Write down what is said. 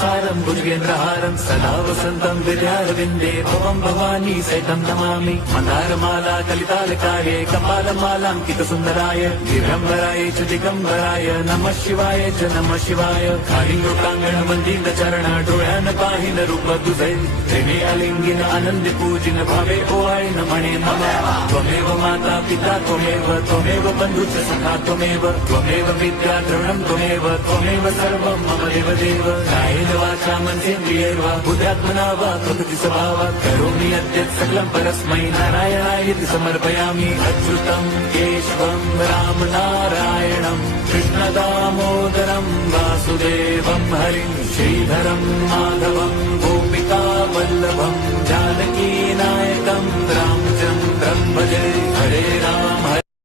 सारं भुजगेन्द्रहारं सदा वसन्तं विद्यारविन्दे भवं भवानी सहितं नमामि मन्दारमाला कलितालकाये कपालमालाङ्कितसुन्दराय दिगम्बराय च दिगम्बराय नमः शिवाय च नमः शिवाय कालिङ्गोटाङ्गण वन्दित चरण डोळ्यान पाहिन रूप तुझे प्रेमे अलिंगिन आनंद पूजिन भावे ओवाळीन म्हणे मम त्वमेव माता पिता त्वमेव बन्धुश्च सखा त्वमेव विद्या द्रविणं त्वमेव सर्वं मम देव कायेन वाचा मनसेन्द्रियैर्वा बुद्ध्यात्मना वा प्रकृति स्वभावात् करोमि यद्यत् सकलं परस्मै नारायणायति समर्पयामि अच्युतं केशवं रामनारायणं कृष्णदामोदरं वासुदेवं हरिं श्रीधरं माधवं गोपिका वल्लभं जानकीनायकं रामचन्द्रं भजे हरे राम